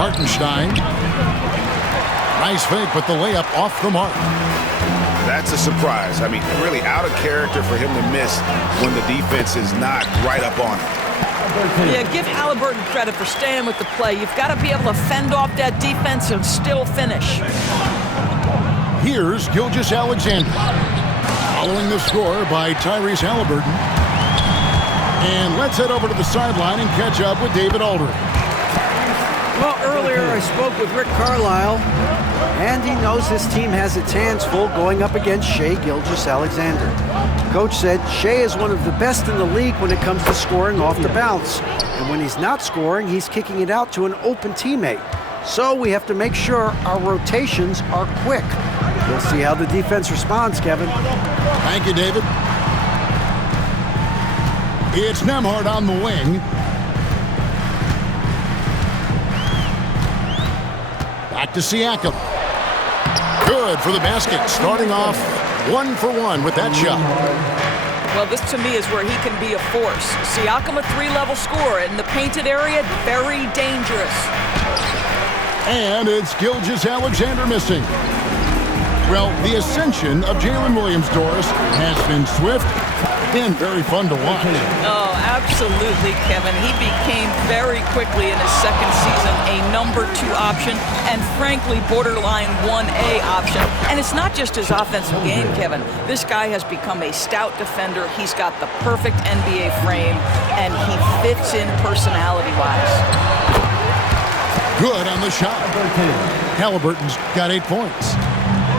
Hartenstein. Nice fake, but the layup off the mark. That's a surprise. I mean, really out of character for him to miss when the defense is not right up on him. Yeah, give Halliburton credit for staying with the play. You've got to be able to fend off that defense and still finish. Here's Gilgeous-Alexander. Following the score by Tyrese Halliburton. And let's head over to the sideline and catch up with David Aldridge. Well, earlier I spoke with Rick Carlisle, and he knows his team has its hands full going up against Shai Gilgeous-Alexander. Coach said Shai is one of the best in the league when it comes to scoring off the bounce. And when he's not scoring, he's kicking it out to an open teammate. So we have to make sure our rotations are quick. We'll see how the defense responds, Kevin. Thank you, David. It's Nembhard on the wing. Back to Siakam. Good for the basket. Starting off 1 for 1 with that shot. Well, this to me is where he can be a force. Siakam, a 3-level scorer in the painted area, very dangerous. And it's Gilgeous-Alexander missing. Well, the ascension of Jalen Williams-Doris has been swift and very fun to watch. Oh, absolutely, Kevin. He became very quickly in his second season a number 2 option and frankly borderline 1A option. And it's not just his offensive game, Kevin. This guy has become a stout defender. He's got the perfect NBA frame and he fits in personality-wise. Good on the shot. Halliburton's got 8 points.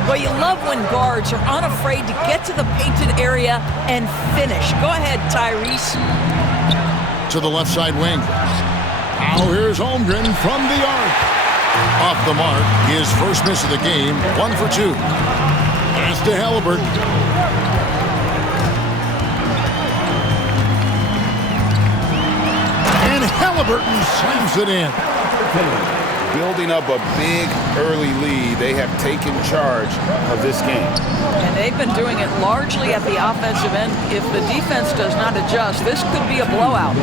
Well, you love when guards are unafraid to get to the painted area and finish. Go ahead, Tyrese. To the left side wing. Now here's Holmgren from the arc. Off the mark, his first miss of the game, 1 for 2. Pass to Halliburton. And Halliburton slams it in. Building up a big early lead, they have taken charge of this game. And they've been doing it largely at the offensive end. If the defense does not adjust, this could be a blowout.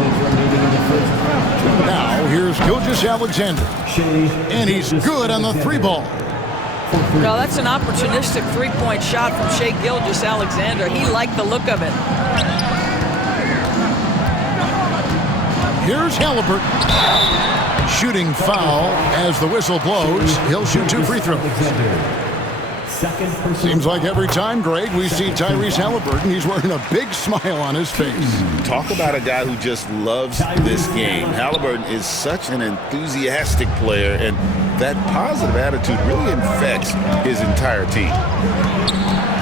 Now here's Gilgeous-Alexander. And he's good on the 3-ball. No, that's an opportunistic 3-point shot from Shai Gilgeous-Alexander. He liked the look of it. Here's Halliburton. Shooting foul as the whistle blows. He'll shoot 2 free throws. Seems like every time, Greg, we see Tyrese Halliburton, he's wearing a big smile on his face. Talk about a guy who just loves this game. Halliburton is such an enthusiastic player, and that positive attitude really infects his entire team.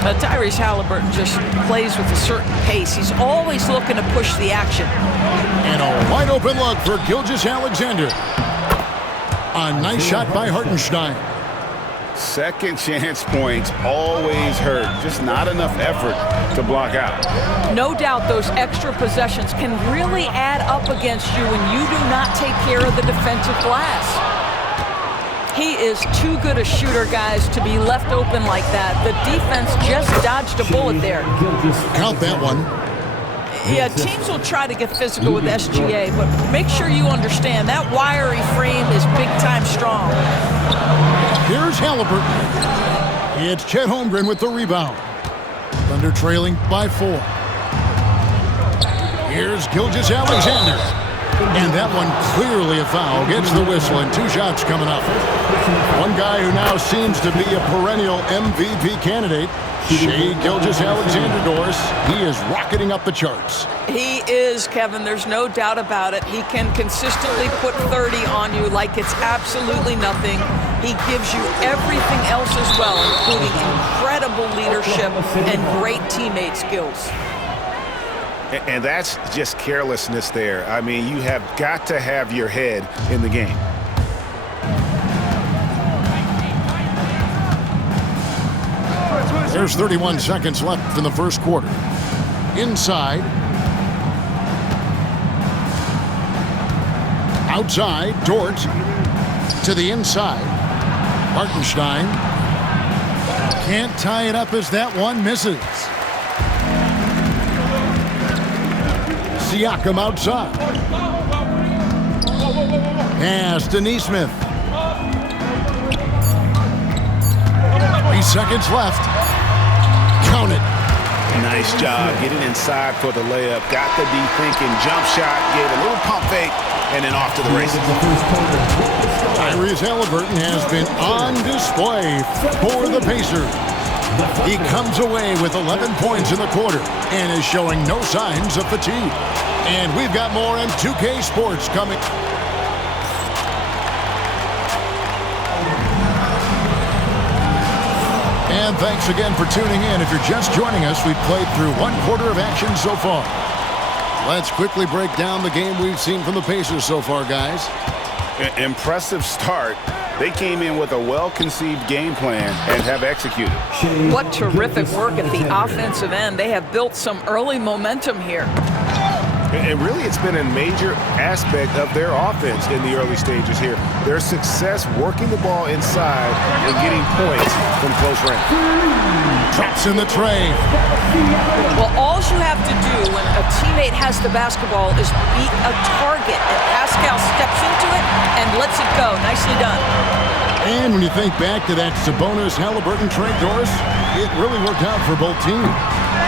Tyrese Halliburton just plays with a certain pace. He's always looking to push the action. And a wide open look for Gilgeous-Alexander. A nice shot by Hartenstein. Second chance points always hurt. Just not enough effort to block out. No doubt those extra possessions can really add up against you when you do not take care of the defensive glass. He is too good a shooter, guys, to be left open like that. The defense just dodged a bullet there. Count that one. Yeah, teams will try to get physical with SGA, but make sure you understand that wiry frame is big-time strong. Here's Halliburton. It's Chet Holmgren with the rebound. Thunder trailing by 4. Here's Gilgeous-Alexander. And that one clearly a foul. Gets the whistle and 2 shots coming up. One guy who now seems to be a perennial MVP candidate, Shai Gilgeous-Alexander, Doris. He is rocketing up the charts. He is, Kevin. There's no doubt about it. He can consistently put 30 on you like it's absolutely nothing. He gives you everything else as well, including incredible leadership and great teammate skills. And that's just carelessness there. I mean, you have got to have your head in the game. There's 31 seconds left in the first quarter. Inside. Outside, Dort. To the inside. Hartenstein. Can't tie it up as that one misses. Siakam outside. Pass to Nesmith. 3 seconds left. Count it. Nice job getting inside for the layup. Got the D thinking. Jump shot. Gave a little pump fake. And then off to the races. Tyrese Halliburton has been on display for the Pacers. He comes away with 11 points in the quarter and is showing no signs of fatigue. And we've got more on 2K Sports coming. And thanks again for tuning in. If you're just joining us, we've played through 1/4 of action so far. Let's quickly break down the game we've seen from the Pacers so far, guys. Impressive start. They came in with a well-conceived game plan and have executed. What terrific work at the offensive end. They have built some early momentum here. And really, it's been a major aspect of their offense in the early stages here. Their success working the ball inside and getting points from close range. Traps in the tray. Well, all you have to do when a teammate has the basketball is beat a target, and Pascal steps into it and lets it go. Nicely done. And when you think back to that Sabonis-Halliburton trade, Doris, it really worked out for both teams.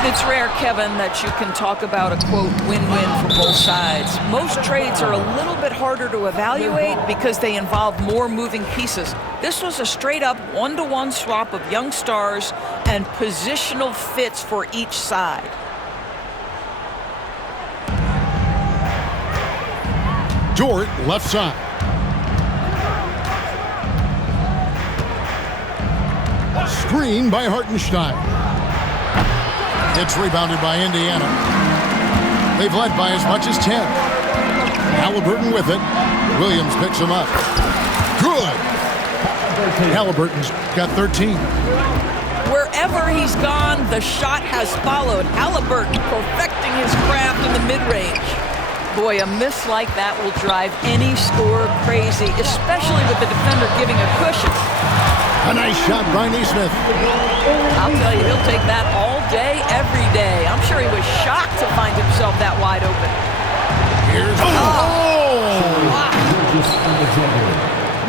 It's rare, Kevin, that you can talk about a, quote, win-win for both sides. Most trades are a little bit harder to evaluate because they involve more moving pieces. This was a straight-up one-to-one swap of young stars and positional fits for each side. Dort, left side. Screen by Hartenstein. It's rebounded by Indiana. They've led by as much as 10. Halliburton with it. Williams picks him up. Good. Halliburton's got 13. Wherever he's gone, the shot has followed. Halliburton perfecting his craft in the mid-range. Boy, a miss like that will drive any scorer crazy, especially with the defender giving a cushion. A nice shot by Nesmith. I'll tell you, he'll take that all day, every day. I'm sure he was shocked to find himself that wide open. Here's Wow.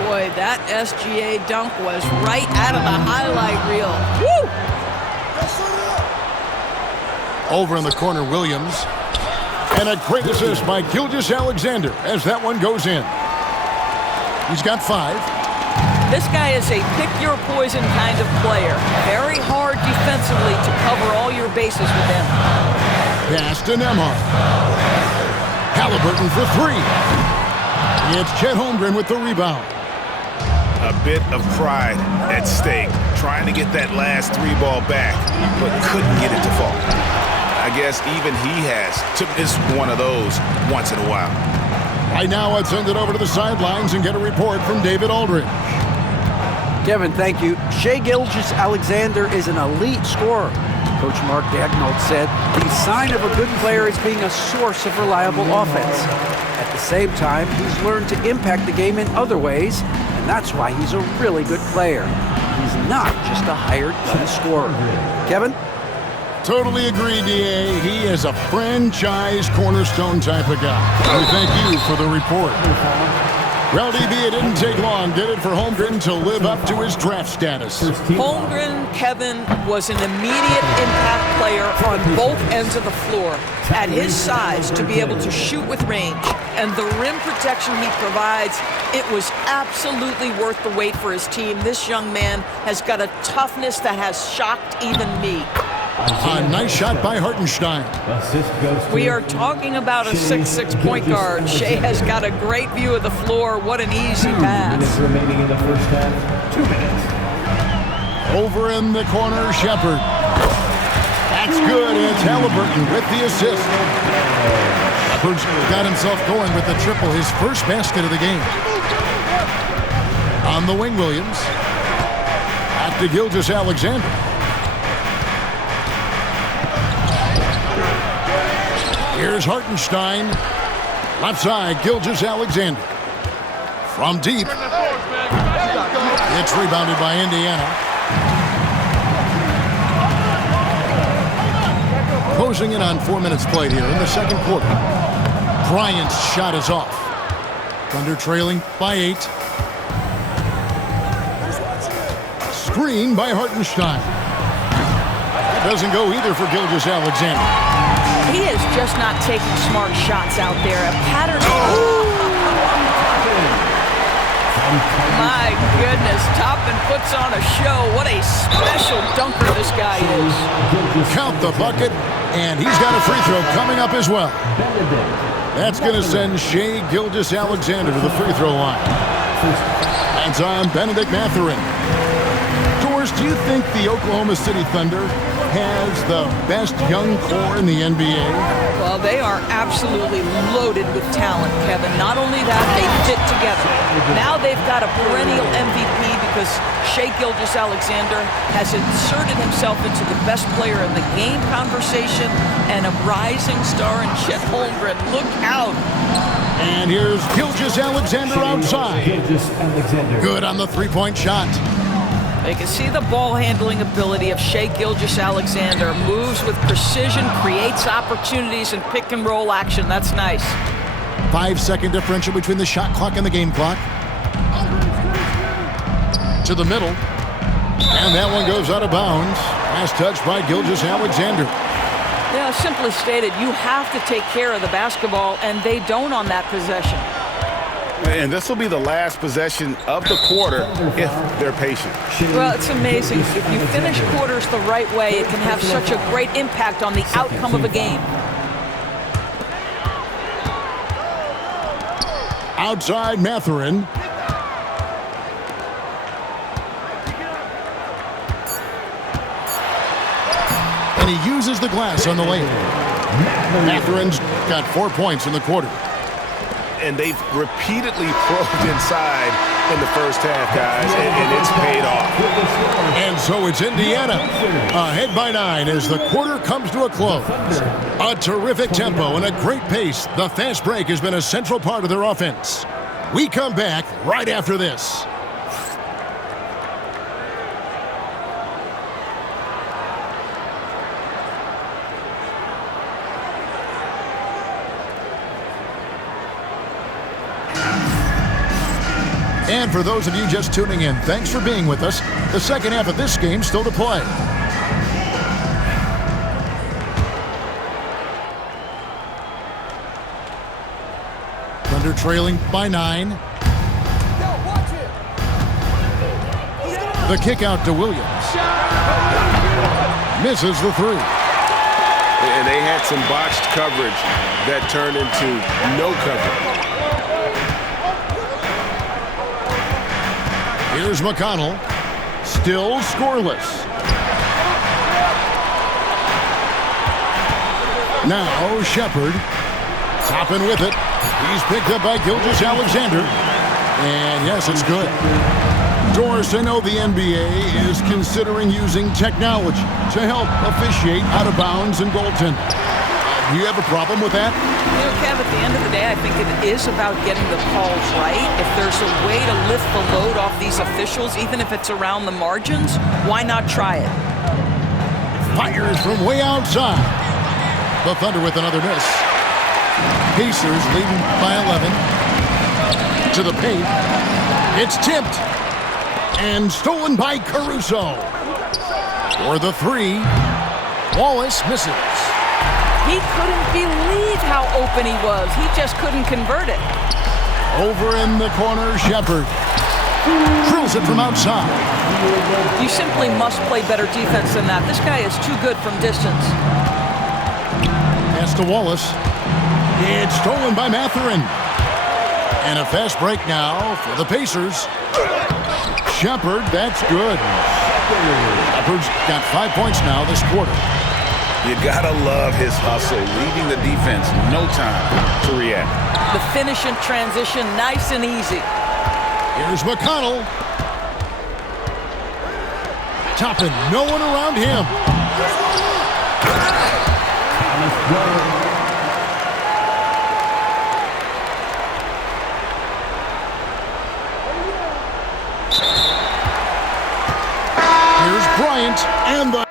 Boy, that SGA dunk was right out of the highlight reel. Woo! Over in the corner, Williams. And a great assist by Gilgeous-Alexander as that one goes in. He's got 5. This guy is a pick-your-poison kind of player. Very hard defensively to cover all your bases with him. Pass to Nembhard. Halliburton for 3. It's Chet Holmgren with the rebound. A bit of pride at stake, trying to get that last 3 ball back, but couldn't get it to fall. I guess even he has to miss one of those once in a while. Right now, let's send it over to the sidelines and get a report from David Aldridge. Kevin, thank you. Shai Gilgeous-Alexander is an elite scorer. Coach Mark Daigneault said the sign of a good player is being a source of reliable offense. At the same time, he's learned to impact the game in other ways, and that's why he's a really good player. He's not just a hired gun scorer. Kevin? Totally agree, D.A. He is a franchise cornerstone type of guy. We thank you for the report. Well, DB, it didn't take long, did it, for Holmgren to live up to his draft status? Holmgren, Kevin, was an immediate impact player on both ends of the floor. At his size, to be able to shoot with range and the rim protection he provides, it was absolutely worth the wait for his team. This young man has got a toughness that has shocked even me. A nice shot by Hartenstein. We are talking about a 6'6" point guard. Shai has got a great view of the floor. What an easy pass. Remaining in the first half. 2 minutes. Over in the corner, Shepherd. That's good. It's Halliburton with the assist. Shepherd's got himself going with the triple, his first basket of the game. On the wing, Williams. Back to Gilgeous-Alexander. Here's Hartenstein. Left side, Gilgeous-Alexander. From deep. It's rebounded by Indiana. Closing in on 4 minutes played here in the second quarter. Bryant's shot is off. Thunder trailing by 8. screen by Hartenstein. That doesn't go either for Gilgeous-Alexander. He is just not taking smart shots out there. A pattern. My goodness, Toppin puts on a show. What a special dunker this guy is. Count the bucket, and he's got a free throw coming up as well. That's going to send Shai Gilgeous-Alexander to the free throw line. Hands on Bennedict Mathurin. Doris, do you think the Oklahoma City Thunder has the best young core in the NBA? Well, they are absolutely loaded with talent, Kevin. Not only that, they fit together. Now they've got a perennial MVP because Shai Gilgeous-Alexander has inserted himself into the best player in the game conversation and a rising star in Chet Holmgren. Look out. And here's Gilgeous-Alexander outside. Good on the three-point shot. You can see the ball handling ability of Shai Gilgeous-Alexander. Moves with precision, creates opportunities in pick and roll action. That's nice. 5-second differential between the shot clock and the game clock. To the middle. And that one goes out of bounds. Last touch by Gilgeous-Alexander. Yeah, simply stated, you have to take care of the basketball, and they don't on that possession. And this will be the last possession of the quarter if they're patient. Well, it's amazing. If you finish quarters the right way, it can have such a great impact on the outcome of a game. Outside Mathurin. And he uses the glass on the lane. Mathurin's got 4 points in the quarter. And they've repeatedly probed inside in the first half, guys, and it's paid off. And so it's Indiana ahead by 9 as the quarter comes to a close. A terrific tempo and a great pace. The fast break has been a central part of their offense. We come back right after this. And for those of you just tuning in, thanks for being with us. The second half of this game still to play. Thunder trailing by 9. The kick out to Williams. Misses the three. And they had some botched coverage that turned into no coverage. Here's McConnell, still scoreless. Now Shepard, Toppin with it. He's picked up by Gilgeous-Alexander. And yes, it's good. Doris, I know the NBA is considering using technology to help officiate out of bounds and goaltending. Do you have a problem with that? You know, Kev, at the end of the day, I think it is about getting the calls right. If there's a way to lift the load off these officials, even if it's around the margins, why not try it? Fires from way outside. The Thunder with another miss. Pacers leading by 11. To the paint. It's tipped. And stolen by Caruso. For the three. Wallace misses. He couldn't believe how open he was. He just couldn't convert it. Over in the corner, Shepard. Drills it from outside. You simply must play better defense than that. This guy is too good from distance. Pass to Wallace. It's stolen by Mathurin. And a fast break now for the Pacers. Shepard, that's good. Shepard's got 5 points now this quarter. You gotta love his hustle, leaving the defense no time to react. The finish in transition, nice and easy. Here's McConnell. Toppin, no one around him. Here's Bryant and the